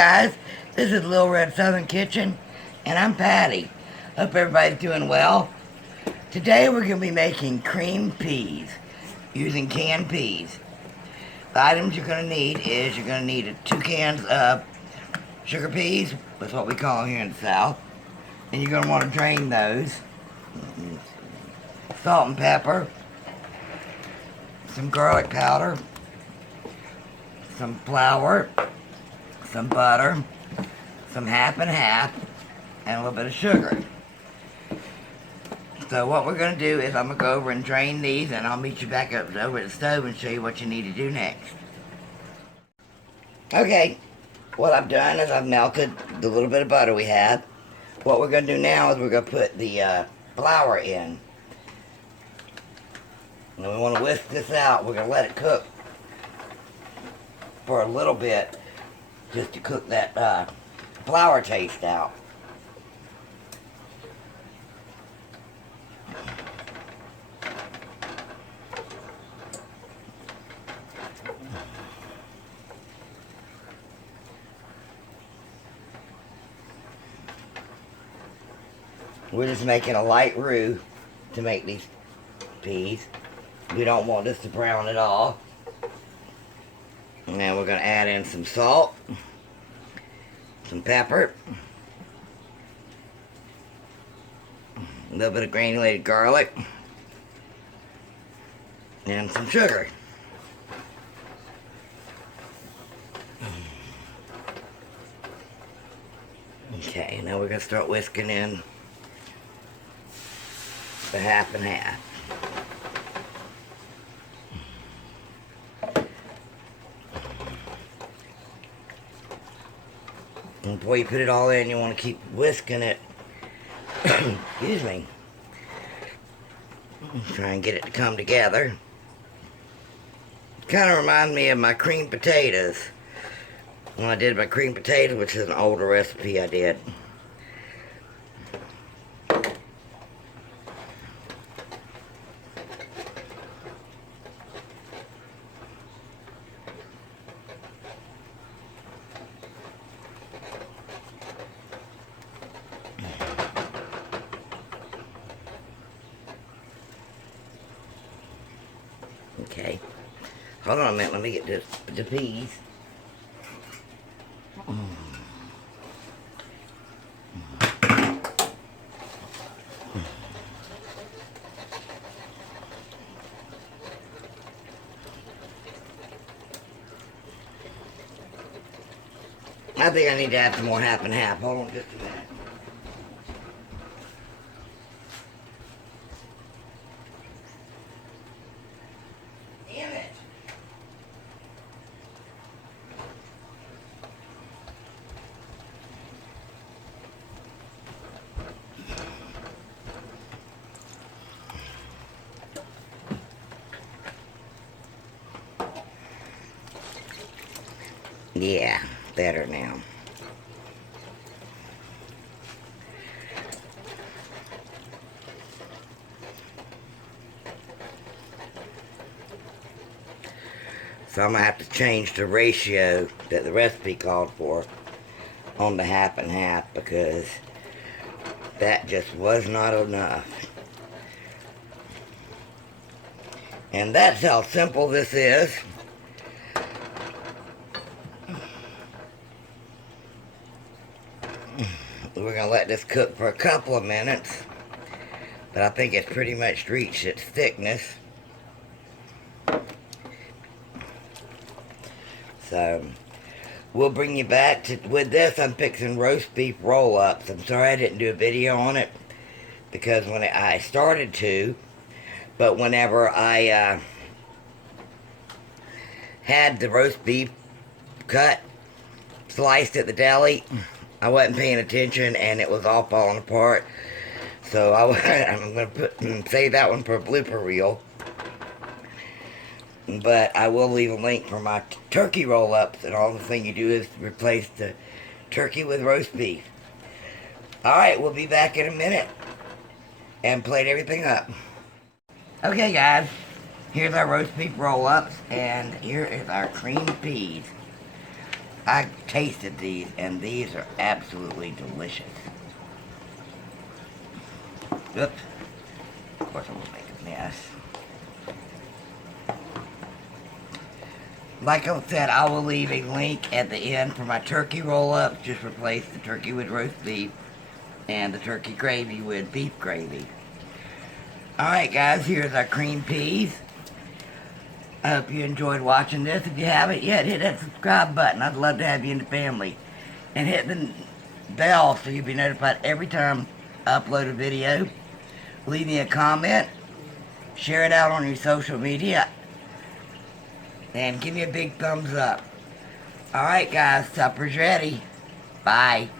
guys, this is Little Red Southern Kitchen, and I'm Patty. Hope everybody's doing well. Today we're going to be making cream peas using canned peas. The items you're going to need is you're going to need 2 cans of sugar peas, that's what we call them here in the South. And you're going to want to drain those. Salt and pepper, some garlic powder, some flour, some butter, some half and half, and a little bit of sugar. So what we're going to do is I'm going to go over and drain these, and I'll meet you back up over at the stove and show you what you need to do next. Okay, what I've done is I've melted the little bit of butter we had. What we're going to do now is we're going to put the flour in. And we want to whisk this out. We're going to let it cook for a little bit, just to cook that flour taste out. We're just making a light roux to make these peas. We don't want this to brown at all. Now we're going to add in some salt, some pepper, a little bit of granulated garlic, and some sugar. Okay, now we're going to start whisking in the half and half. And before you put it all in, you want to keep whisking it. Excuse me. Try and get it to come together. Kind of reminds me of my creamed potatoes. When I did my creamed potatoes, which is an older recipe I did. Okay, hold on a minute, let me get the peas. I think I need to add some more half and half. Hold on just a minute. Damn it. Yeah, better now. So I'm going to have to change the ratio that the recipe called for on the half and half, because that just was not enough. And that's how simple this is. We're going to let this cook for a couple of minutes, but I think it's pretty much reached its thickness. So we'll bring you back to, with this I'm fixing roast beef roll-ups. I'm sorry I didn't do a video on it, because when I started to, but whenever I had the roast beef cut, sliced at the deli, I wasn't paying attention and it was all falling apart. So I'm going to save that one for a blooper reel. But I will leave a link for my turkey roll-ups, and all the thing you do is replace the turkey with roast beef. Alright, we'll be back in a minute and plate everything up. Okay guys, here's our roast beef roll-ups, and here is our creamed peas. I tasted these, and these are absolutely delicious. Oops. Of course I'm going to make a mess. Like I said, I will leave a link at the end for my turkey roll-ups. Just replace the turkey with roast beef and the turkey gravy with beef gravy. Alright guys, here's our cream peas. I hope you enjoyed watching this. If you haven't yet, hit that subscribe button. I'd love to have you in the family. And hit the bell so you'll be notified every time I upload a video. Leave me a comment. Share it out on your social media. And give me a big thumbs up. Alright guys, supper's ready. Bye.